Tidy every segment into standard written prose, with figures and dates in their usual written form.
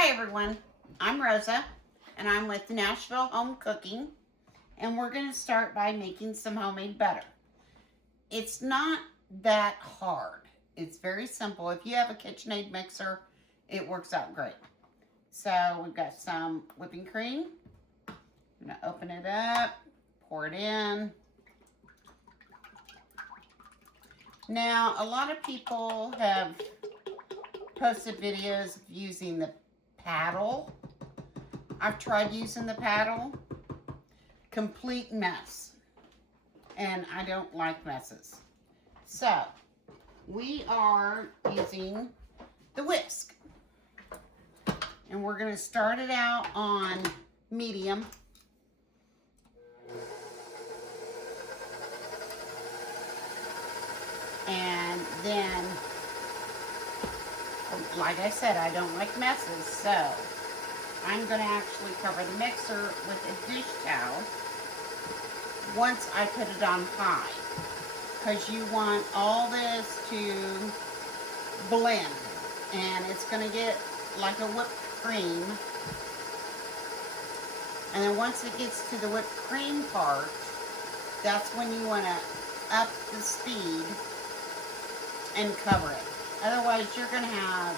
Hi everyone, I'm Rosa and I'm with Nashville Home Cooking, and we're going to start by making some homemade butter. It's not that hard. It's very simple. If you have a KitchenAid mixer, it works out great. So we've got some whipping cream. I'm going to open it up, pour it in. Now, a lot of people have posted videos of using the paddle. I've tried using the paddle. Complete mess. And I don't like messes. So, we are using the whisk. And we're going to start it out on medium. And then, like I said, I don't like messes, so I'm going to actually cover the mixer with a dish towel once I put it on high, because you want all this to blend, and it's going to get like a whipped cream. And then once it gets to the whipped cream part, that's when you want to up the speed and cover it. Otherwise, you're going to have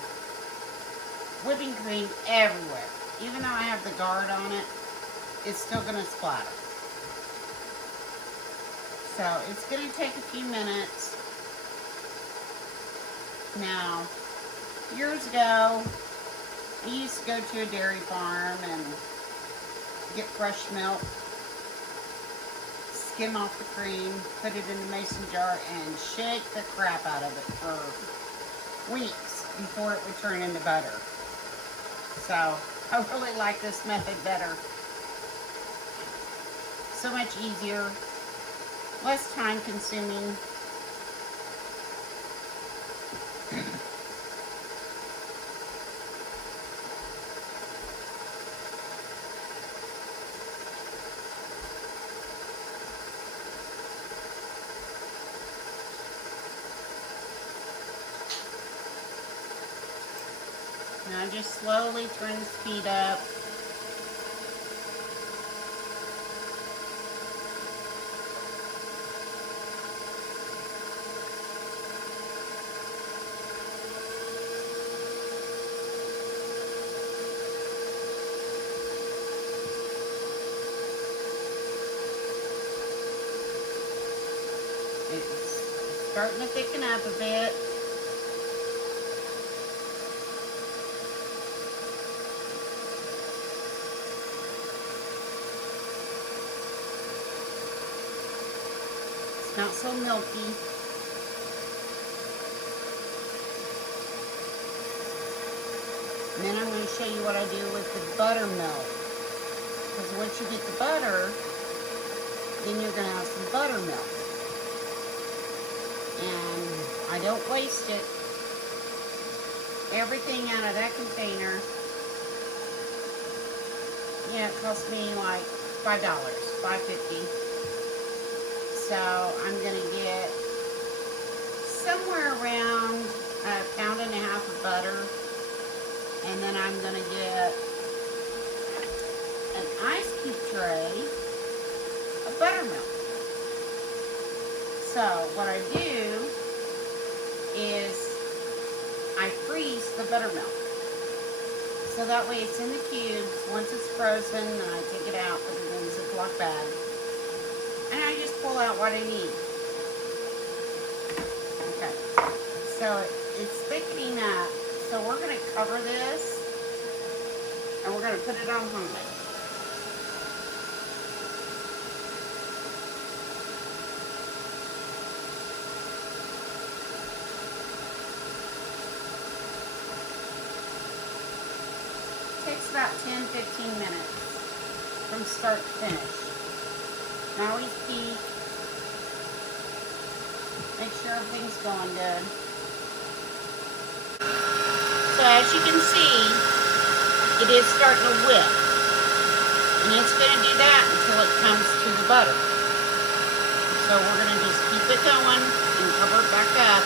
whipping cream everywhere. Even though I have the guard on it, it's still going to splatter. So, it's going to take a few minutes. Now, years ago, I used to go to a dairy farm and get fresh milk, skim off the cream, put it in the mason jar, and shake the crap out of it for weeks before it would turn into butter. So, I really like this method better. So much easier, less time consuming. Now just slowly turn the speed up. It's starting to thicken up a bit. Not so milky. And then I'm going to show you what I do with the buttermilk. Because once you get the butter, then you're going to have some buttermilk. And I don't waste it. Everything out of that container, yeah, it cost me like $5, $5.50. So I'm going to get somewhere around a pound and a half of butter. And then I'm going to get an ice cube tray of buttermilk. So what I do is I freeze the buttermilk. So that way it's in the cubes. Once it's frozen, I take it out, put it in a Ziploc bag. And I just pull out what I need. Okay, so it's thickening up. So we're going to cover this, and we're going to put it on high. It takes about 10-15 minutes from start to finish. Now we peek, make sure everything's going good. So as you can see, it is starting to whip. And it's going to do that until it comes to the butter. So we're going to just keep it going and cover it back up.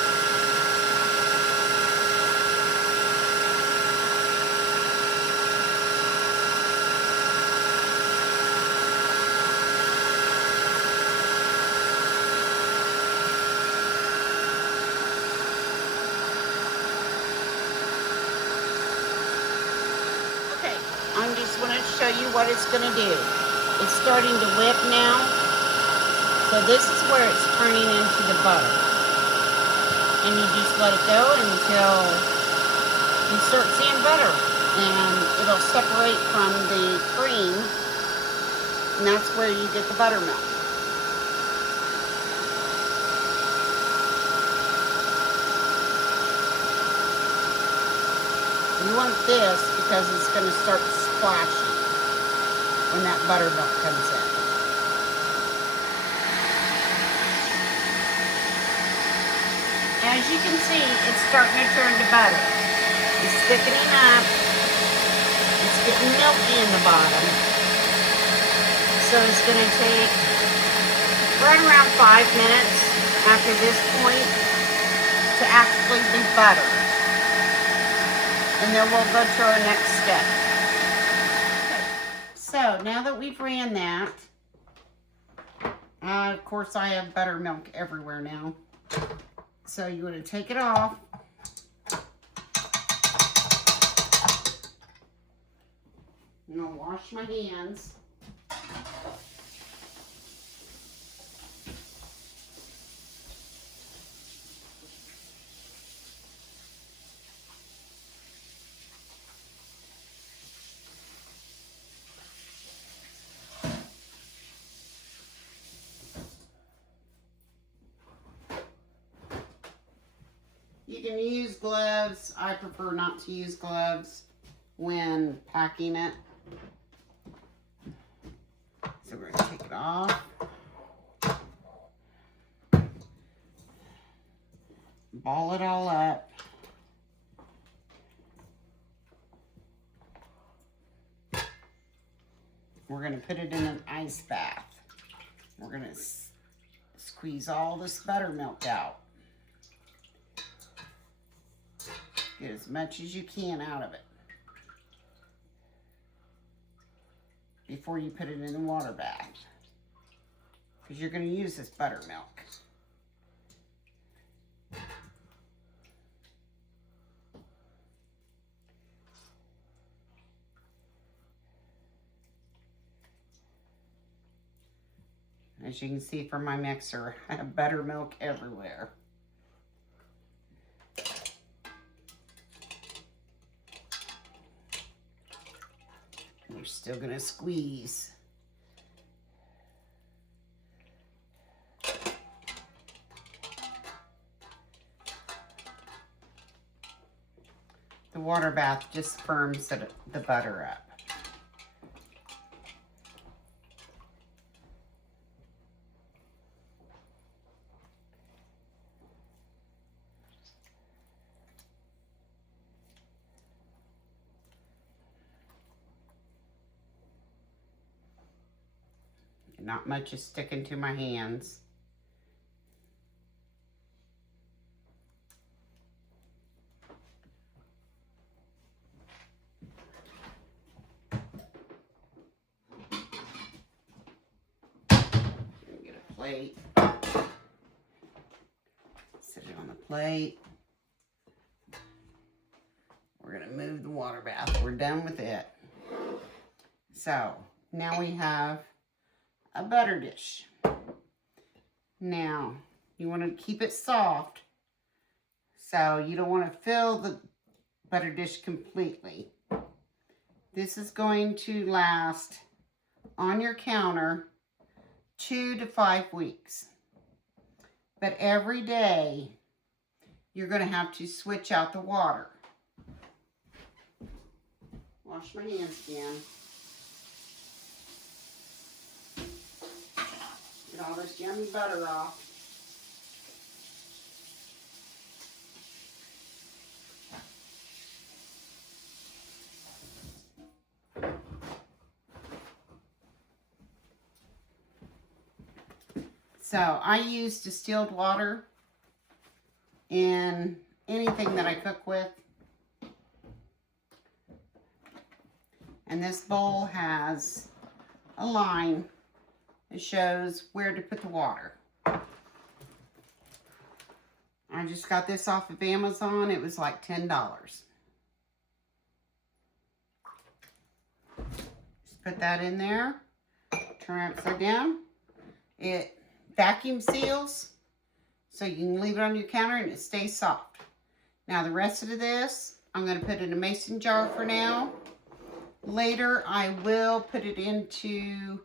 I'm just going to show you what it's going to do. It's starting to whip now. So this is where it's turning into the butter. And you just let it go until you start seeing butter. And it'll separate from the cream. And that's where you get the buttermilk. You want this because it's going to start splashing when that buttermilk comes in. As you can see, it's starting to turn to butter. It's thickening up. It's getting milky in the bottom. So it's going to take right around 5 minutes after this point to actually be butter. And then we'll go to our next step. Okay. So now that we've ran that, of course I have buttermilk everywhere now. So you're going to take it off. I'm going to wash my hands. You can use gloves. I prefer not to use gloves when packing it. So we're going to take it off. Ball it all up. We're going to put it in an ice bath. We're going to squeeze all this buttermilk out. Get as much as you can out of it before you put it in the water bath, because you're going to use this buttermilk. As you can see from my mixer, I have buttermilk everywhere. You're still going to squeeze. The water bath just firms the butter up. Not much is sticking to my hands. Get a plate. Sit it on the plate. We're going to move the water bath. We're done with it. So now we have a butter dish. Now, you want to keep it soft, so you don't want to fill the butter dish completely. This is going to last on your counter 2 to 5 weeks. But every day, you're going to have to switch out the water. Wash my hands again. Get all this yummy butter off. So I use distilled water in anything that I cook with. And this bowl has a line that shows where to put the water. I just got this off of Amazon. It was like $10. Put that in there. Turn it upside down. It vacuum seals, so you can leave it on your counter and it stays soft. Now the rest of this, I'm going to put in a mason jar for now. Later, I will put it into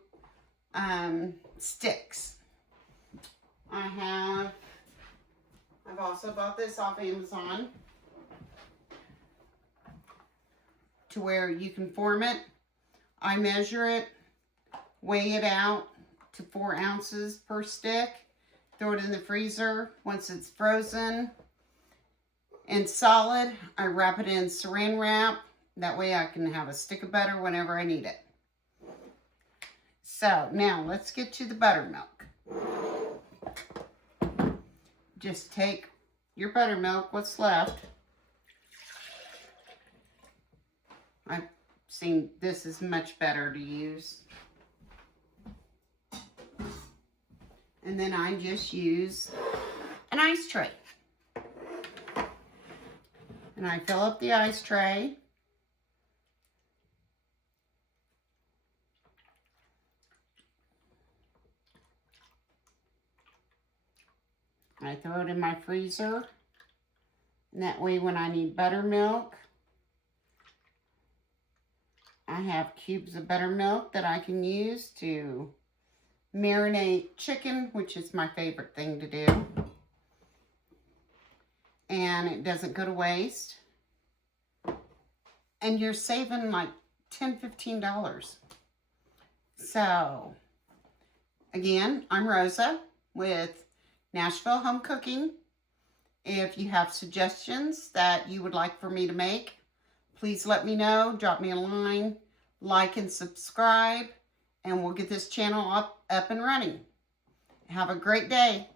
sticks. I've also bought this off Amazon to where you can form it. I measure it, weigh it out to 4 ounces per stick, throw it in the freezer. Once it's frozen and solid, I wrap it in saran wrap. That way I can have a stick of butter whenever I need it. So now let's get to the buttermilk. Just take your buttermilk, what's left. I've seen this is much better to use. And then I just use an ice tray. And I fill up the ice tray. I throw it in my freezer. And that way when I need buttermilk, I have cubes of buttermilk that I can use to marinate chicken, which is my favorite thing to do. And it doesn't go to waste. And you're saving like $10, $15. So, again, I'm Rosa with Nashville Home Cooking. If you have suggestions that you would like for me to make, please let me know. Drop me a line, like and subscribe, and we'll get this channel up and running. Have a great day.